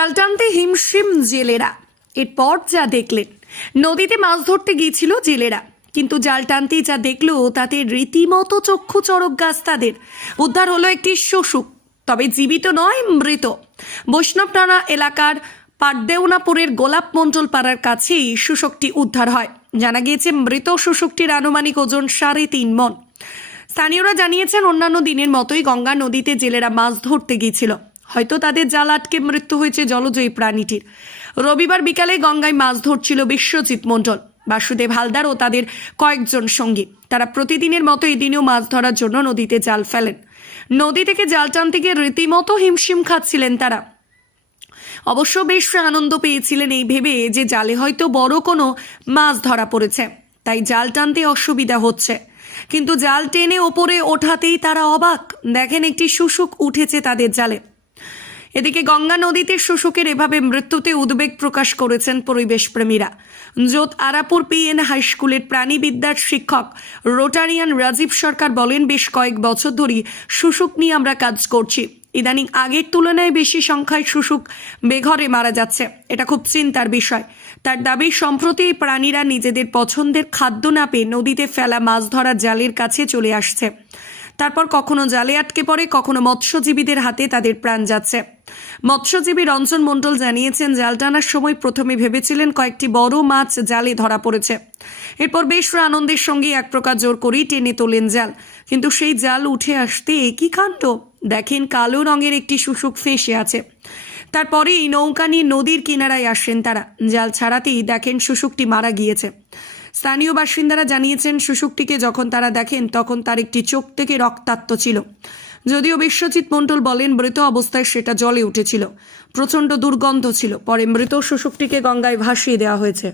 জাল টানতে হিমশিম জেলেরা। এরপর যা দেখলেন, নদীতে মাছ ধরতে গিয়েছিল জেলেরা। কিন্তু জাল টানতেই যা দেখল, তাতে রীতিমতো চক্ষু চড়ক গাছ তাদের। উদ্ধার হলো একটি শোষক তবে জীবিত নয়, মৃত। বৈষ্ণবটানা এলাকার পাটদেওনাপুরের গোলাপ মণ্ডল পাড়ার কাছেই শোষকটি উদ্ধার হয়। জানা গিয়েছে, মৃত শোষকটির আনুমানিক ওজন সাড়ে তিন মন। স্থানীয়রা জানিয়েছেন, অন্যান্য দিনের মতোই গঙ্গা নদীতে জেলেরা মাছ ধরতে গিয়েছিল। হয়তো তাদের জাল আটকে মৃত্যু হয়েছে জলজয়ী প্রাণীটির। রবিবার বিকালে গঙ্গায় মাছ ধরছিল বিশ্বজিৎ মণ্ডল, বাসুদেব হালদার ও তাদের কয়েকজন সঙ্গী। তারা প্রতিদিনের মতো এদিনেও মাছ ধরার জন্য নদীতে জাল ফেলেন। নদী থেকে জাল টানতে গিয়ে রীতিমতো হিমশিম খাচ্ছিলেন তারা। অবশ্য বেশ আনন্দ পেয়েছিলেন এই ভেবে যে জালে হয়তো বড় কোনো মাছ ধরা পড়েছে। তাই জাল টানতে অসুবিধা হচ্ছে। কিন্তু জাল টেনে ওপরে ওঠাতেই তারা অবাক। দেখেন একটি শুশুক উঠেছে তাদের জালে। এদিকে গঙ্গা নদীতে শুশুকের এভাবে মৃত্যুতে উদ্বেগ প্রকাশ করেছেন পরিবেশ প্রেমীরা জোত আরাপুর পিএন হাই স্কুলের প্রাণীবিদ্যার শিক্ষক রোটারিয়ান রাজীব সরকার বলেন, বেশ কয়েক বছর ধরেই শুশুক নিয়ে আমরা কাজ করছি। ইদানিং আগের তুলনায় বেশি সংখ্যায় শুশুক বেঘরে মারা যাচ্ছে। এটা খুব চিন্তার বিষয়। তার দাবি, সম্প্রতি প্রাণীরা নিজেদের পছন্দের খাদ্য না পেয়ে নদীতে ফেলা মাছ ধরা জালের কাছে চলে আসছে। তারপর কখনো জালে আটকে পড়ে, কখনো মৎস্যজীবীদের হাতে তাদের প্রাণ যাচ্ছে। মৎস্যজীবী রঞ্জন মণ্ডল জানিয়েছেন, জাল টানার সময় প্রথমে ভেবেছিলেন কয়েকটি বড় মাছ জালে ধরা পড়েছে। এরপর বেশ আনন্দের সঙ্গে এক প্রকার জোর করেই টেনে তোলেন জাল। কিন্তু সেই জাল উঠে আসতে কি কাণ্ড? দেখেন, কালো রঙের একটি শুশুক ফেঁসে আছে। তারপরেই নৌকা নিয়ে নদীর কিনারায় আসেন তারা। জাল ছাড়াতেই দেখেন শুশুকটি মারা গিয়েছে। স্থানীয় বাসিন্দারা জানিয়েছেন, শুশুকটিকে যখন তারা দেখেন, তখন তার একটি চোখ থেকে রক্তাক্ত ছিল। যদিও বিশ্বজিৎ মণ্ডল বলেন, মৃত অবস্থায় সেটা জলে উঠেছিল। প্রচণ্ড দুর্গন্ধ ছিল। পরে মৃত শুশুকটিকে গঙ্গায় ভাসিয়ে দেওয়া হয়েছে।